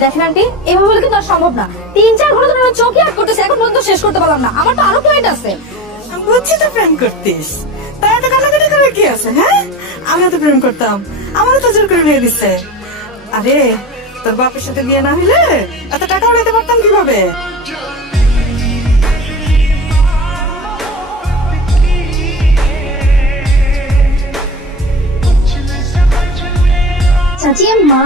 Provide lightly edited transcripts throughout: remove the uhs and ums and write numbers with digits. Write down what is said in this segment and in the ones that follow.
দেখেন আন্টি, এভাবে বলে কিন্তু আর সম্ভব না। 3-4 ঘন্টা ধরে চোখে আট করতেছে, এখন পর্যন্ত শেষ করতে পারলাম না। আমার তো আরো ক্লায়েন্ট আছে। বুঝছি তো প্রেম করতিস, তাই এত কাটাকাটি করে কি আছে? হ্যাঁ, আমিও তো প্রেম করতাম, আমারও তো জোর করে বিয়ে দিচ্ছে। আরে তোর বাপের সাথে বিয়ে না হইলে এত টাকা উড়াইতে পারতাম কিভাবে? চাচি আম্মা,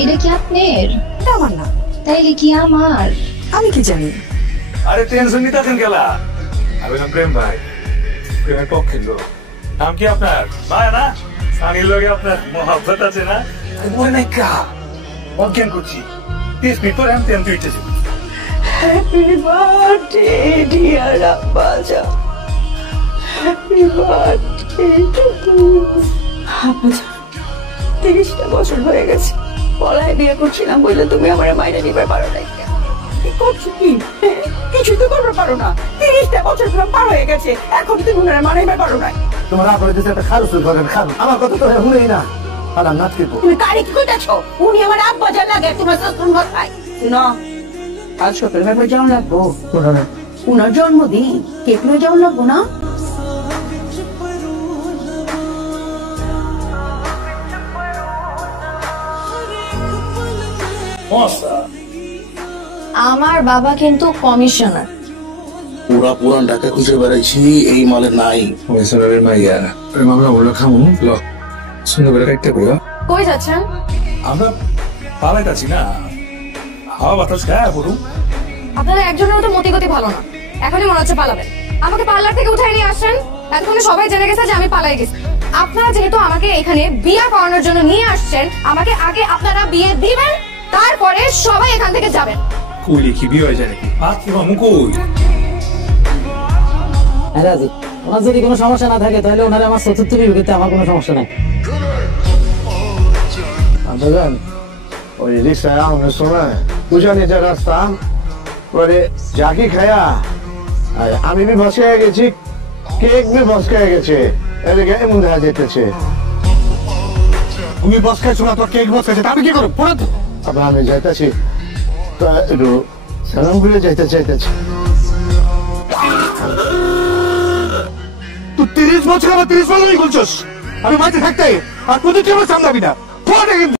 এটা কি আপনার? এটা আমার না। তাইলে কি আমার? আমি কি জানি? আরে টেনশন নিতে আছেন গেলা, আমি প্রেম ভাই, প্রেমের পক্ষের লোক। নাম কি আপনার? ভাই না সানির লগে আপনার মহব্বত আছে না? মনে কা অজ্ঞান করছি 30 মিনিট পর আমি তেন তুইতে যাবো। হ্যাপি বার্থডে ডিয়ার আব্বাজা, হ্যাপি বার্থডে টু ইউ। আব্বাজা, 30টা বছর হয়ে গেছে পলায় বিয়ে করছিলাম বলে তুমি আমার মাইনে নিতে পারো নাই। কি করছো কি? কিছু তো করতে পারো না। 30টা বছর পার হয়ে গেছে, এখন তুমি ওনার মানাইতে পারো নাই। তোমার আপনার কাছে একটা খারুস করেন, খারু আমার কথা তো শুনেই না। আর আমি নাচ করবো। তুমি কারে কি কইতাছো? উনি আমার আব্বাজা লাগে, তোমার শ্বশুর মশাই। শুনো, আজ সকালে ব্যাপারে যাওয়া লাগবো। উনার জন্মদিন, কেক নিয়ে যাওয়া লাগবো না? আমার বাবা কিন্তু কমিশনার। পুরা পুরান ঢাকা খুঁজে বেড়াইছি, এই মালে নাই। কমিশনারের মাইয়া আমরা বললো খামু ল সুন্দর করে কাটতে কইয়া। কই যাচ্ছেন? আমরা পালাইতাছি না, হাওয়া বাতাস গায়ে পড়ুন। আপনারা একজনের মতো মতিগতি ভালো না, এখনই মনে হচ্ছে পালাবেন। আমাকে পার্লার থেকে উঠাই নিয়ে আসেন, এতক্ষণে সবাই জেনে গেছে যে আমি পালাই গেছি। আপনারা যেহেতু আমাকে এখানে বিয়ে করানোর জন্য নিয়ে আসছেন, আমাকে আগে আপনারা বিয়ে দিবেন, তারপরে সবাই এখান থেকে যাবেন। কই লিখি বিয়ে হয়ে যায় নাকি? পাত্রী মামু কই? হ্যাঁ রাজি, ওনার যদি কোনো সমস্যা না থাকে তাহলে ওনার আমার চতুর্থ বিভাগেতে আমার কোনো সমস্যা নাই। বুঝলেন, ওই রিক্সায় আমাদের সময় পূজা নিতে রাস্তা পরে জাকি খায়া আমি বি বসে গেছি, কেক বি বসকে গেছে, এদিকে এমন দেখা যেতেছে। তুমি বস খাইছো না, তোর কেক বস খাইছে, আমি কি করবো? পড়ে তো আবার আমি যাইতেছি, তো একটু সালাম করে যাইতে চাইতেছি। তুই 30 বছর আমার 30 বছরই বলছস আমি মাঝে থাকতে আর কোথাও আমার সামলাবি না।